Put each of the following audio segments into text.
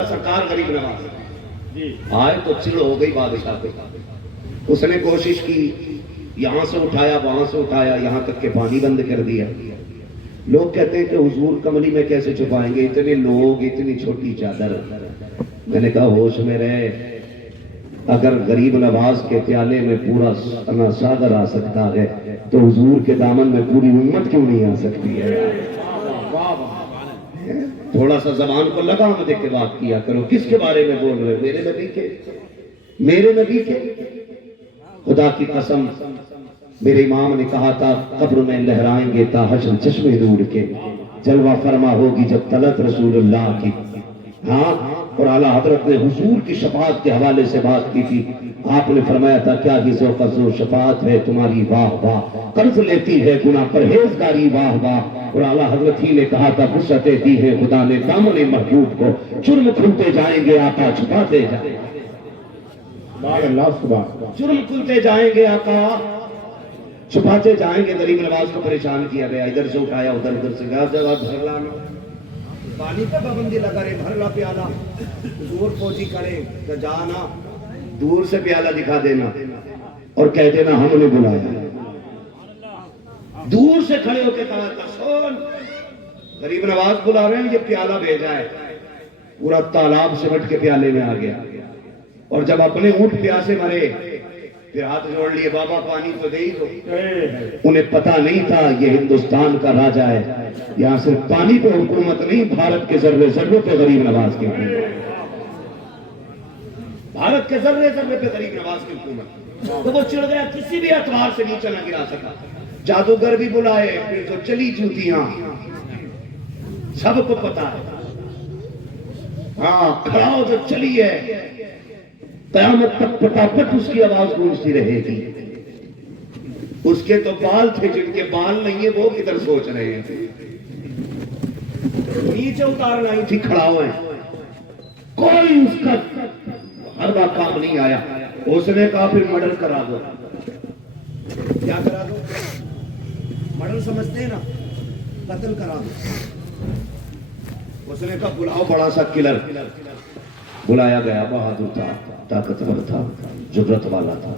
سرکار غریب نواز آئے تو چڑ ہو گئی بادشاہ پہ. اس نے کوشش کی، یہاں سے اٹھایا وہاں سے اٹھایا یہاں تک کہ پانی بند کر دیا. لوگ کہتے ہیں کہ حضور کملی میں کیسے چھپائیں گے، اتنے لوگ اتنی چھوٹی چادر. میں نے کہا ہوش میں رہے، اگر غریب نواز کے پیالے میں پورا سنا ساگر آ سکتا ہے تو حضور کے دامن میں پوری امت کیوں نہیں آ سکتی ہے؟ تھوڑا سا زبان کو لگام دے کے بات کیا کرو. کس کے بارے میں بول رہے؟ میرے نبی کے. میرے نبی کے. خدا کی قسم میرے امام نے کہا تھا قبر میں لہرائیں گے تا حشر چشمے نور کے، جلوہ فرما ہوگی جب طلعت رسول اللہ کی. ہاں، اور اعلیٰ حضرت نے حضور کی شفاعت کے حوالے سے بات کی تھی. آپ نے فرمایا تھا کیا ہی ذوق و شفاعت ہے تمہاری واہ واہ، قرض لیتی ہے گناہ پرہیزگاری واہ واہ. اور اعلیٰ حضرت ہی نے کہا تھا وسعتیں دی ہے خدا نے دامن محبوب کو، جرم کھلتے جائیں گے آقا چھپاتے جائیں گے. جرم کھلتے جائیں گے آقا چھپاتے جائیں گے. غریب نواز کو پریشان کیا گیا، ادھر سے اٹھایا ادھر سے گیا. جگہ بھر لانا پانی پہ پابندی لگا رہے، بھر لا پیالہ. حضور فوجی کرے تو جانا دور سے پیالہ دکھا دینا اور کہہ دینا ہم نے بلایا. دور سے کھڑے ہو کے کہا تھا سن غریب نواز بلا رہے ہیں، یہ پیالہ بھیجا ہے. پورا تالاب سمٹ کے پیالے میں آ گیا. اور جب اپنے اونٹ پیاسے مرے پھر ہاتھ جوڑ لیے، بابا پانی تو دے ہی دو. انہیں پتا نہیں تھا یہ ہندوستان کا راجہ ہے، یہاں صرف پانی پہ حکومت نہیں، بھارت کے ذرے ذرے پہ غریب نواز کی حکومت. بھارت کے ذرے ذرے پہ غریب نواز کی حکومت. تو وہ چڑھ گیا، کسی بھی اعتبار سے نیچے نہ گرا سکا. جادوگر بھی بلائے، پھر تو چلی جوتیاں سب کو پتا ہے. ہاں کھڑا ہو تو چلی ہے، قیامت تک پٹاپٹ اس کی آواز گونجتی رہے گی. اس کے تو بال تھے، جن کے بال نہیں ہے وہ کدھر سوچ رہے تھے. نیچے اتار لائی تھی، کھڑا ہوئے، کوئی اس کا ہر بات کام نہیں آیا. اس نے کہا پھر مرڈر کرا دو. کیا کرا دو؟ مرڈر سمجھتے ہیں نا، قتل کرا دو. اس نے کہا بلاؤ بڑا سا کلر. بلایا گیا، بہادر تھا، طاقتور تھا، جرت والا تھا.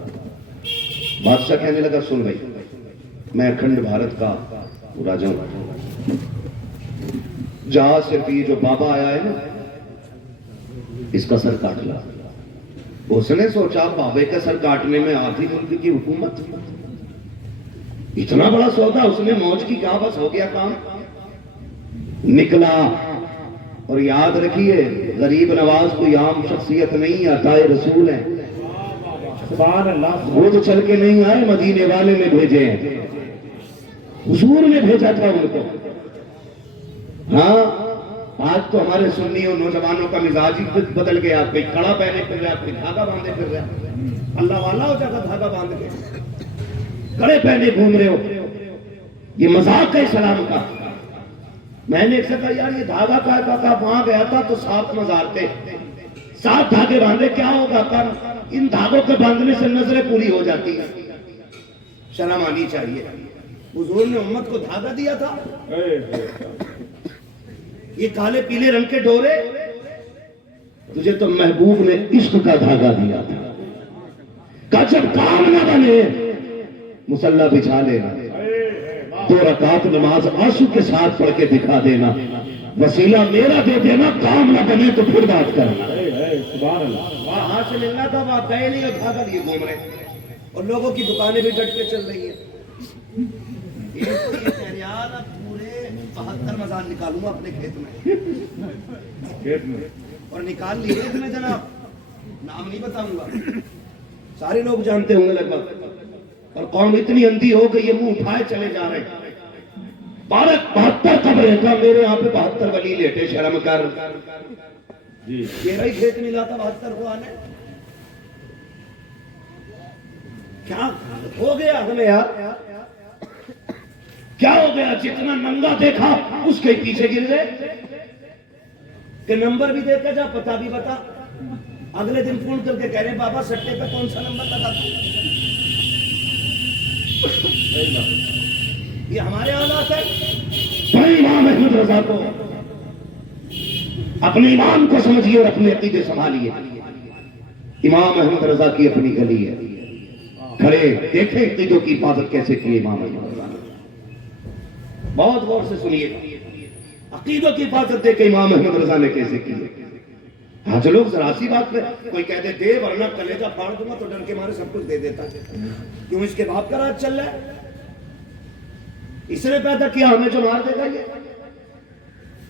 بادشاہ کہنے لگا سن بھائی، میں اکھنڈ بھارت کا راجا ہوں، جہاں صرف یہ جو بابا آیا ہے نا اس کا سر کاٹ لا. اس نے سوچا بابے کا سر کاٹنے میں آدھی ملک کی حکومت، اتنا بڑا سودا. اس نے موج کی کہا بس ہو گیا کام. نکلا. اور یاد رکھیے غریب نواز کوئی عام شخصیت نہیں، عطا رسول ہے. سبحان اللہ. وہ تو چل کے نہیں آئے، مدینے والے نے بھیجے ہیں، حضور نے بھیجا تھا ان کو. ہاں آج تو ہمارے سنی اور نوجوانوں کا مزاج ہی بدل گیا. کوئی کڑا پہنے پھر رہا، کوئی دھاگا باندھے پھر رہا. اللہ والا ہو جاتا دھاگا باندھ کے، کڑے پہنے گھوم رہے ہو. یہ مذاق ہے اسلام کا. میں نے ایک سے کہا یار یہ دھاگا کہا وہاں گیا تھا تو 7 مزار تھے، 7 دھاگے باندھے، کیا ہوگا؟ کر ان دھاگوں کے باندھنے سے نظریں پوری ہو جاتی ہیں. شرم آنی چاہیے. حضور نے امت کو دھاگا دیا تھا. یہ کالے پیلے رنگ کے ڈورے تجھے تو محبوب نے عشق کا دھاگا دیا تھا. کہ جب کام نہ بنے مصلی بچھا لینا، 2 رکعت نماز آنسو کے ساتھ پڑھ کے دکھا دینا، وسیلہ میرا دے دینا، کام نہ بنے تو پھر بات کرنا. سبحان اللہ. وہاں سے ملنا تھا، وہاں گئے نہیں اور دھاگا لیے گھوم رہے. اور لوگوں کی دکانیں بھی ڈٹ کے چل رہی ہیں. پورے 72 مزار نکالوں گا اپنے کھیت میں اور نکال لیے اتنے جناب، نام نہیں بتاؤں گا، سارے لوگ جانتے ہوں گے لگ بھگ. اور قوم اتنی اندھی ہو گئی یہ منہ اٹھائے چلے جا رہے ہیں. 72 قبریں کا میرے یہاں پہ 72 ولی لیٹے. شرم کر. تیرا ہی کھیت ملا تھا 72 کو آنے. کیا ہو گیا ہمیں یار؟ کیا ہو گیا؟ جتنا ننگا دیکھا اس کے پیچھے گر گئے. کہ نمبر بھی دیکھا جا، پتا بھی بتا. اگلے دن فون کر کے کہہ رہے بابا سٹے پہ کون سا نمبر لگا تھا. یہ ہمارے حالات ہے. بھائی امام احمد رضا کو اپنے ایمان کو سمجھیے اور اپنے عقیدے سنبھالیے. امام احمد رضا کی اپنی گلی ہے, کھڑے دیکھیں عقیدوں کی حفاظت کیسے کی امام احمد رضا نے. بہت غور سے سنیے, عقیدوں کی حفاظت دیکھیں امام احمد رضا نے کیسے کی. آج لوگ ذرا سی بات پہ کوئی کہہ دے دے ورنہ کلیجہ پھاڑ دوں گا, تو ڈر کے مارے سب کچھ دے دیتا ہے. کیوں؟ اس کے باپ کا راج چل رہا ہے, اس نے پیدا کیا, ہمیں جو مار دے گا.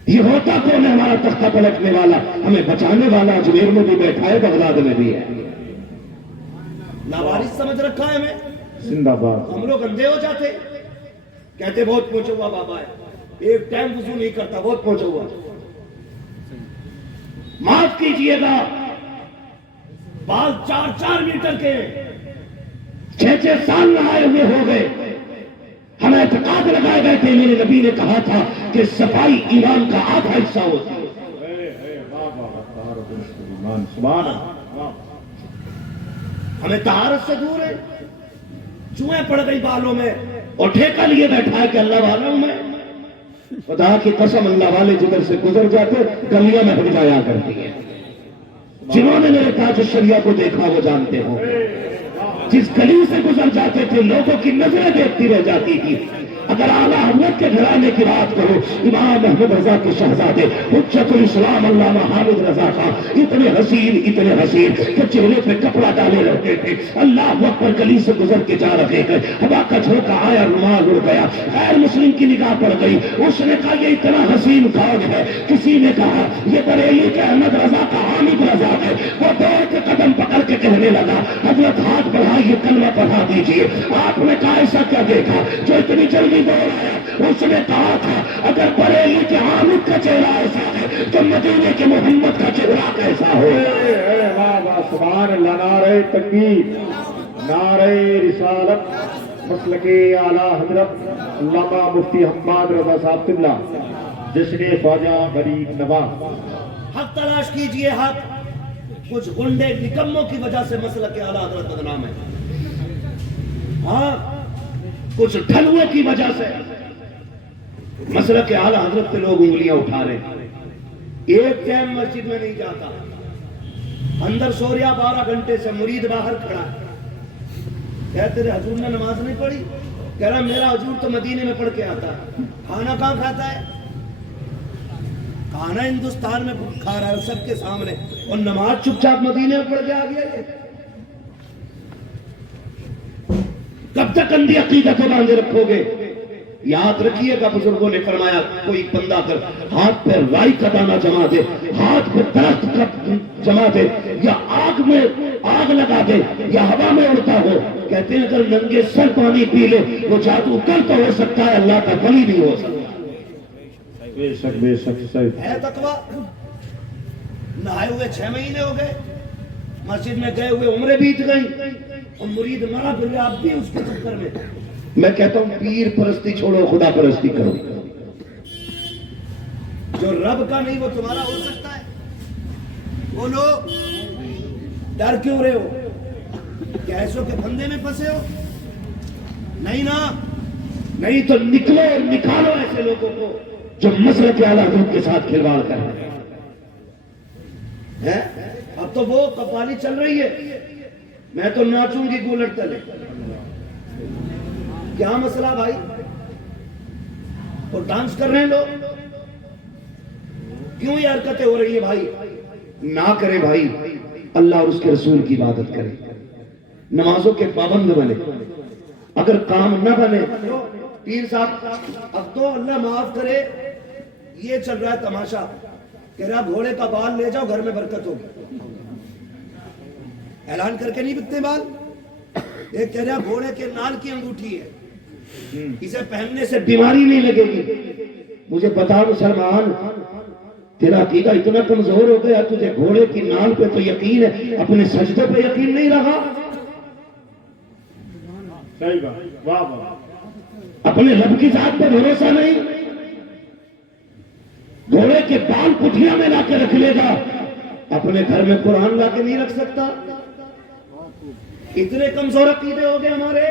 یہ ہوتا کون ہے ہمارا تختہ پلٹنے والا, ہمیں بچانے والا اجمیر میں بھی بیٹھا ہے, بغداد میں بھی ہے. لاوارث سمجھ رکھا ہے ہمیں, زندہ باد. ہم لوگ اندھے ہو جاتے, کہتے بہت پہنچا ہوا بابا ہے, ایک ٹائم وضو نہیں کرتا, بہت پہنچا ہوا. معاف کیجئے گا, بال 4-4 میٹر کے, 6-6 سال نہائے ہوئے ہو گئے. ہمیں اعتقاد لگائے گئے تھے, میرے نبی نے کہا تھا کہ صفائی ایمان کا آدھا حصہ ہوتی ہے. ہمیں طہارت سے دور ہے, چوہیں پڑ گئی بالوں میں اور ٹھیکہ لیے بیٹھا ہے کہ اللہ والا ہوں میں. خدا کی قسم, اللہ والے جدھر سے گزر جاتے گلیاں میں ہٹ جایا کرتی ہیں. جنہوں نے میرے تاج الشریعہ کو دیکھا وہ جانتے ہو, جس گلی سے گزر جاتے تھے لوگوں کی نظریں دیکھتی رہ جاتی تھی. اگر اعلیٰ حضرت کے گھرانے کی بات کرو, امام احمد رضا کے شہزادے حجت الاسلام علامہ حامد رضا خان اتنے حسین کہ چہرے پہ کپڑا ڈالے رہتے تھے. اللہ اکبر, گلی سے گزر کے جا رہے تھے, ہوا کا جھونکا آیا, رومال اڑ گیا, غیر مسلم کی نگاہ پڑ گئی. اس نے کہا یہ اتنا حسین کون ہے؟ کسی نے کہا یہ بریلی کے احمد رضا کا حامد رضا ہے. وہ دوڑ کے قدم پکڑ کے کہنے لگا حضرت ہاتھ بڑھائیے, کلمہ پڑھا دیجیے. آپ نے کہا ایسا کیا دیکھا جو اتنی جلدی دوڑ آیا؟ اس نے کہا تھا اگر بریلی کے حامد کا چہرہ ایسا ہے تو مدینے کے محمد کا چہرہ کیسا ہو؟ سبحان اللہ. نعرہ تکبیر, نعرہ رسالت, مسلک اعلیٰ حضرت علامہ مفتی حماد رضا صاحب قبلہ, جس نے خواجہ غریب نواز. حق تلاش کیجئے, حق. کچھ گنڈے نکموں کی وجہ سے مسلک اعلیٰ حضرت بدنام ہے. ہاں, کچھ ڈھلوے کی وجہ سے مسلک اعلیٰ حضرت پہ لوگ انگلیاں اٹھا رہے ہیں. ایک ٹائم مسجد میں نہیں جاتا, اندر سو رہا 12 گھنٹے سے, مرید باہر کھڑا ہے. کہتے رہے حضور نے نماز نہیں پڑھی, کہہ رہا میرا حضور تو مدینے میں پڑھ کے آتا ہے. کھانا کہاں کھاتا ہے؟ کھانا ہندوستان میں کھا رہا ہے سب کے سامنے, اور نماز چپ چاپ مدینے میں پڑھ کے آ گیا. یہ کب تک اندھی عقیدت کو باندھے رکھو گے؟ یاد رکھیے گا, بزرگوں نے فرمایا کوئی بندہ کر ہاتھ پہ رائی کا دانہ جما دے, ہاتھ پہ درخت کا جما دے, یا آگ میں آگ لگا دے, یا ہوا میں اڑتا ہو, کہتے ہیں اگر ننگے سر پانی پی لے وہ جادوگر تو ہو سکتا ہے, اللہ کا ولی بھی ہو سکتا ہے. بے شک بے شک صحیح ہے تقویٰ. نہائے ہوئے 6 مہینے ہو گئے, مسجد میں گئے ہوئے عمریں بیت گئیں, اور مرید مرا پھر آپ بھی اس کے چکر میں. میں کہتا ہوں پیر پرستی چھوڑو, خدا پرستی کرو. جو رب کا نہیں وہ تمہارا ہو سکتا ہے. بولو, ڈر کیوں رہے ہو؟ کیسوں کے پھندے میں پھنسے ہو؟ نہیں نا, نہیں تو نکلو, نکالو ایسے لوگوں کو جو مسلک اعلیٰ حضرت کے ساتھ کھلواڑ کر رہے ہیں. اب تو وہ قوالی چل رہی ہے, میں تو ناچوں گی گولڑ تلے. کیا مسئلہ بھائی؟ اور ڈانس کر رہے ہیں لوگ, کیوں یہ حرکتیں ہو رہی ہیں بھائی؟ نہ کریں بھائی, اللہ اور اس کے رسول کی عبادت کریں, نمازوں کے پابند بنے. اگر کام نہ بنے, پیر صاحب اب تو اللہ معاف کرے یہ چل رہا ہے تماشا, کہہ رہا گھوڑے کا بال لے جاؤ گھر میں برکت ہوگی. اعلان کر کے نہیں بکتے بال. ایک کہہ رہا گھوڑے کے نال کی انگوٹھی ہے, اسے پہننے سے بیماری نہیں لگے گی. مجھے بتا مسلمان, تیرا عقیدہ اتنا کمزور ہو گیا, تجھے گھوڑے کی نال پہ تو یقین ہے, اپنے سجدے پہ یقین نہیں رہا. صحیح بات, واہ واہ. اپنے رب کی ذات پہ بھروسہ نہیں, گھوڑے کے بال پٹھیاں میں لا کے رکھ لے گا, اپنے گھر میں قرآن لا کے نہیں رکھ سکتا. اتنے کمزور عقیدے ہو گئے ہمارے.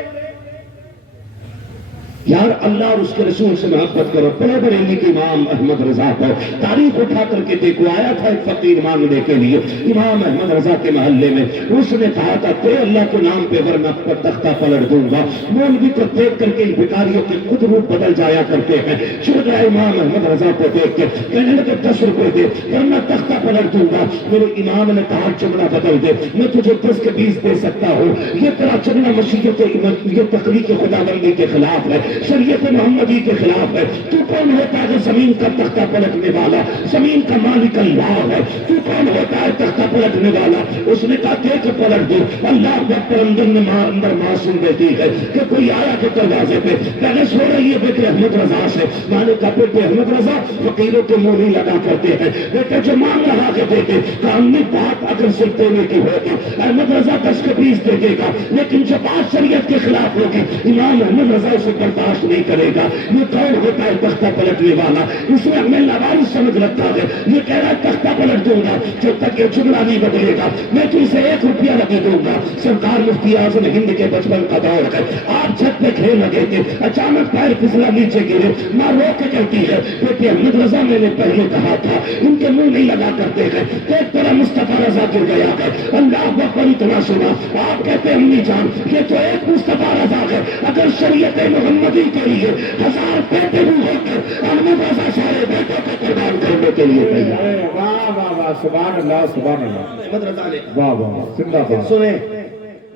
یار اللہ اور اس کے رسول سے محبت کرو. بڑے بریلی کے امام احمد رضا کو تاریخ اٹھا کر کے دیکھو, آیا تھا ایک فقیر مانگنے کے لیے امام احمد رضا کے محلے میں. اس نے کہا تھا تے اللہ کے نام پہ ورنہ پر تختہ پلٹ دوں گا. مولوی کو دیکھ کر کے ان بھکاریوں کے خود روپ بدل جایا کرتے ہیں. چڑ گیا امام احمد رضا کو دیکھ کے, کہنے لگے 10 روپے دے ورنہ تختہ پلٹ دوں گا. میرے امام نے کہا جملہ بدل دے, میں تجھے 10 کے 20 دے سکتا ہوں. یہ تیرا چلنا مشیت یہ تخلیق خدا بندی کے خلاف ہے, شریعت محمدی کے خلاف ہے. تو کون ہوتا ہے زمین کا تختہ پلٹنے والا؟ زمین کا مالک اللہ ہے. تو کون ہوتا ہے تختہ پلٹنے والا؟ اس نے کہا دیکھ پلٹ دو. اللہ اکبر. اندر ماں سن دیتی ہے کہ کوئی آیا کہ دروازے پہ پہلے سو رہی ہے بیٹے احمد رضا سے. ماں نے کہا بیٹے احمد رضا فقیروں کے منہ نہیں لگا کرتے ہیں, بیٹے جو مانگ لگا کے دیتے. کامنی بات اگر صرف دینے کی ہوگی احمد رضا 10 کے 20 دے دے گا, لیکن جو بات شریعت کے خلاف ہوگی امام احمد رضا اسے برداشت نہیں کرے گا. یہ کون ہوتا ہے تختہ پلٹنے والا؟ اس نے ہمیں لاوارث سمجھ رکھا ہے. یہ کہہ رہا ہے تختہ پلٹ دوں گا جب تک یہ جملہ نہیں بدلے گا. میں تو اسے 1 روپیہ لگے دوں گا. سرکار مفتی اعظم ہند کے بچپن کا دور ہے. آپ چھت پہ کھیل لگے تھے, اچانک پیر پھسلا نیچے گرے. ماں رو کے کہتی ہے بیٹے احمد رضا میں نے پہلے کہا تھا ان کے منہ نہیں لگا کرتے ہیں. ایک طرح مصطفیٰ رضا گر گیا ہے. اللہ اکبر. اتنا سنا آپ کہتے امی جان یہ تو ایک مصطفیٰ رضا ہے. اگر شریعت محمدی کے لیے 1000 بیٹے بھی ہوتے احمد رضا سارے بیٹوں کو قربان کرنے کے لیے تیار. واہ واہ واہ, سبحان اللہ سبحان اللہ. احمد رضا نے واہ واہ زندہ باد. سنیں,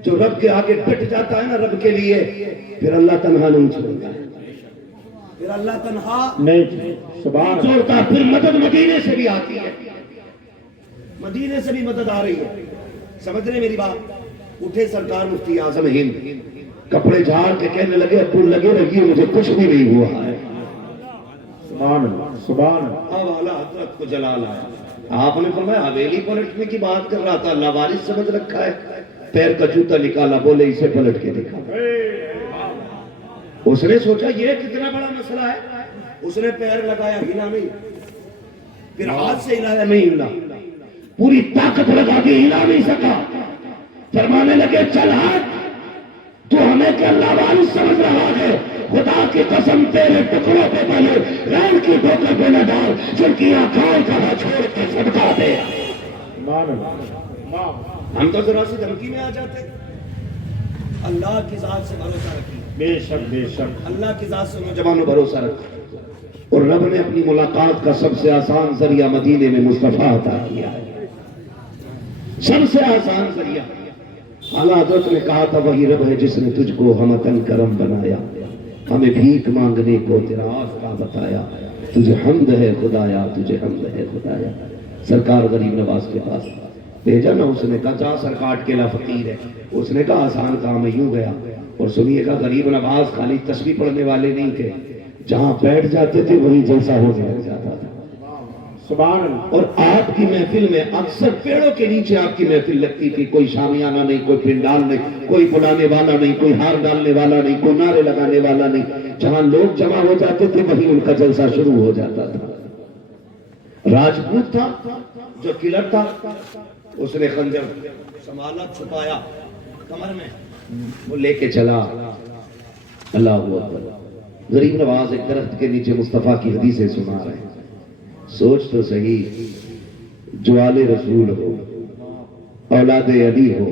جو رب کے آگے ڈٹ جاتا ہے نا رب کے لیے, پھر اللہ تنہا نہیں چھوڑتا ہے. پھر اللہ تنہا نہیں سبحان اللہ. چھوڑتا. پھر مدد مدینے سے بھی آتی ہے, مدینے سے بھی مدد آ رہی ہے. سمجھ رہے میری بات؟ اٹھے سرکار مفتی اعظم ہند, کپڑے جھاڑ کے کہنے لگے ابو لگے رہیے مجھے کچھ بھی نہیں ہوا ہے. سبحان اللہ سبحان اللہ. اب اعلیٰ حضرت کو جلال آیا. آپ نے فرمایا حویلی پلٹنے کی بات کر رہا تھا, لاوارث سمجھ رکھا ہے. پیر کا جوتا نکالا, بولے اسے پلٹ کے دکھا. اس نے سوچا یہ کتنا بڑا مسئلہ ہے. اس نے پیر لگایا, ہلا نہیں. پھر ہاتھ سے ہلایا, نہیں ہلا. پوری طاقت لگا دی, ہلا نہیں سکا. فرمانے لگے چل ہاتھ, تو ہمیں کیا لاوارث سمجھ رہا ہے؟ خدا کی قسم تیرے ٹکڑوں پہ بنے رین کی ٹوکر پہ نہ ڈال, چڑکیاں کھائے کہاں چھوڑ کے صدقہ دے. سبحان اللہ. ہم تو ذرا سی دھمکی میں آ جاتے. اللہ کی ذات سے بھروسہ رکھیے. بے شک بے شک. اللہ کی ذات سے نوجوانوں بھروسہ رکھا, اور رب نے اپنی ملاقات کا سب سے آسان ذریعہ مدینے میں مصطفیٰ عطا کیا ہے. سب سے آسان ذریعہ. اعلیٰ حضرت نے کہا تھا وہی رب ہے جس نے تجھ کو ہمتن کرم بنایا, ہمیں بھیک مانگنے کو تیرا آسرا بتایا. تجھے حمد ہے خدایا, تجھے حمد ہے خدایا. سرکار غریب نواز کے پاس بھیجا نا, اس نے کہا جا سر کاٹ کے لا فقیر ہے. اس نے کہا آسان کام ہے, یوں گیا. اور سنیے گا غریب نواز خالی تسبیح پڑھنے والے نہیں تھے, جہاں بیٹھ جاتے تھے وہی جلسہ ہونے لگ جاتا تھا. سبحان اللہ. اور آپ کی محفل میں اکثر پیڑوں کے نیچے آپ کی محفل لگتی تھی. کوئی شامیانہ نہیں, کوئی پنڈال نہیں, کوئی بلانے والا نہیں, کوئی ہار ڈالنے والا نہیں, کوئی نعرے لگانے والا نہیں. جہاں لوگ جمع ہو جاتے تھے وہیں ان کا جلسہ شروع ہو جاتا تھا. راجپوت تھا جو کلر تھا, اس نے خنجر سنبھالا, چھپایا کمر میں, وہ لے کے چلا. اللہ اکبر. غریب نواز ایک درخت کے نیچے مصطفیٰ کی حدیثیں سنا رہے ہیں. سوچ تو صحیح, جو آل رسول ہو, اولاد علی ہو,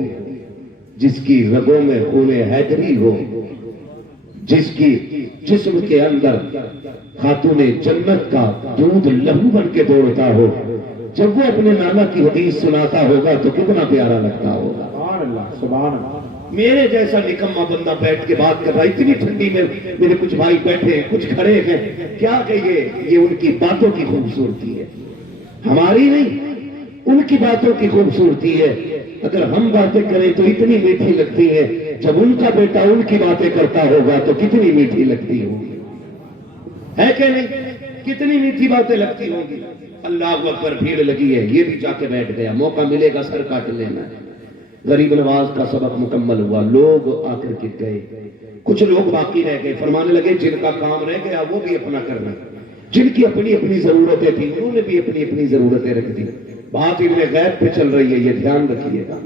جس کی رگوں میں خون حیدری ہو, جس کی جسم کے اندر خاتون جنت کا دودھ لہو بن کے دوڑتا ہو, جب وہ اپنے نانا کی حدیث سناتا ہوگا تو کتنا پیارا لگتا ہوگا. سبحان اللہ سبحان اللہ. میرے جیسا نکما بندہ بیٹھ کے بات کر رہا ہے, اتنی ٹھنڈی میں میرے کچھ بھائی بیٹھے ہیں, کچھ کھڑے ہیں. کیا کہیے, یہ ان کی باتوں کی خوبصورتی ہے, ہماری نہیں, ان کی باتوں کی خوبصورتی ہے. اگر ہم باتیں کریں تو اتنی میٹھی لگتی ہیں, جب ان کا بیٹا ان کی باتیں کرتا ہوگا تو کتنی میٹھی لگتی ہوگی, ہے کہ نہیں؟ کتنی میٹھی باتیں لگتی ہوں گی. اللہ اکبر. بھیڑ لگی ہے, یہ بھی جا کے بیٹھ گیا, موقع ملے گا سر کاٹ لینا ہے. غریب نواز کا سبق مکمل ہوا, لوگ آ کر کے گئے, کچھ لوگ باقی رہ گئے. فرمانے لگے جن کا کام رہ گیا وہ بھی اپنا کرنا, جن کی اپنی اپنی ضرورتیں تھیں انہوں نے بھی اپنی اپنی ضرورتیں رکھ دی. بات علم غیب پہ چل رہی ہے, یہ دھیان رکھیے گا.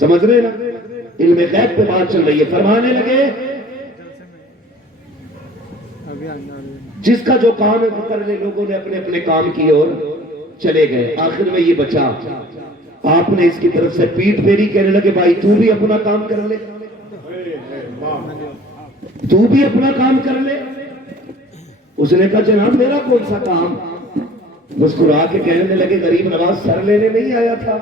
سمجھ رہے نا, علم غیب پہ بات چل رہی ہے. فرمانے لگے جس کا جو کام ہے وہ کر لے. لوگوں نے اپنے اپنے کام کیے اور چلے گئے. آخر میں یہ بچا, آپ نے اس کی طرف سے پیٹ پھیری, کہنے لگے بھائی تو بھی اپنا کام کر لے, تو بھی اپنا کام کر لے. اس نے کہا جناب میرا کون سا کام؟ مسکرا کے کہنے لگے غریب نواز سر لینے نہیں آیا تھا,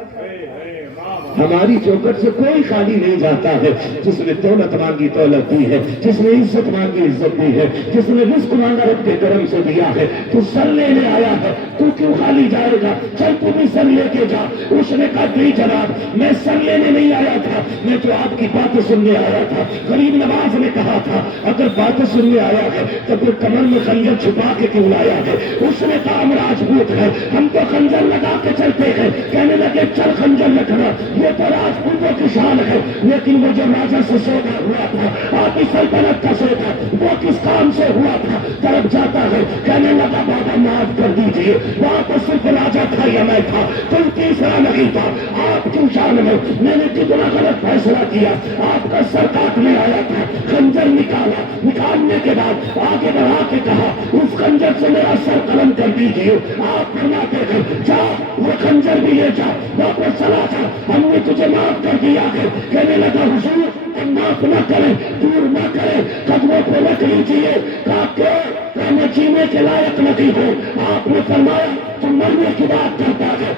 ہماری چوکٹ سے کوئی خالی نہیں جاتا ہے. جس نے دولت مانگی دولت دی ہے, جس نے عزت مانگی عزت دی ہے, جس نے رزق مانگا رب کے کرم سے دیا ہے. تو سر لینے آیا ہے, تو کیوں خالی جائے گا؟ چل تو بھی سر لے کے جا. اس نے کہا نہیں جناب میں سر لینے نہیں آیا تھا, میں تو آپ کی باتیں سننے آیا تھا. غریب نواز نے کہا تھا اگر باتیں سننے آیا ہے تو پھر کمر میں خنجر چھپا کے کیوں لایا ہے؟ اس نے کہا ہم راجپوت ہیں, ہم تو خنجر لگا کے چلتے ہیں. کہنے لگے چل خنجر لگنا, یہ تو راجپوتوں کی شان ہے, لیکن وہ جو راجا سے سودا ہوا تھا آپ کی سلطنت کا سودا وہ کس کام سے ہوا تھا؟ طرف جاتا ہے, کہنے لگا بابا معاف کر دیجئے, وہاں پر صرف راجا تھا یا میں تھا, کوئی تیسرا نہیں تھا. آپ کی شان میں نے کتنا غلط فیصلہ کیا. آپ کا سر کاٹنے آیا تھا, خنجر نکالا, نکالنے کے بعد آگے بڑھا کے کہا اس خنجر سے میرا سر قلم کر دیجئے. آپ فرماتے ہیں جا وہ خنجر بھی لے جا, واپس چلا جا, ہم نے تجھے معاف کر دیا ہے. کہنے لگا حضور ہم معاف نہ کریں, دور نہ کریں, قدموں پہ رکھ لیجیے. کہا کہ میں جینے کے لائق نہیں ہوں. آپ نے فرمایا تو مرنے کی بات کرتا ہے,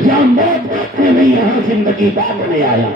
یا موت میں نہیں, یہاں زندگی بعد میں آیا.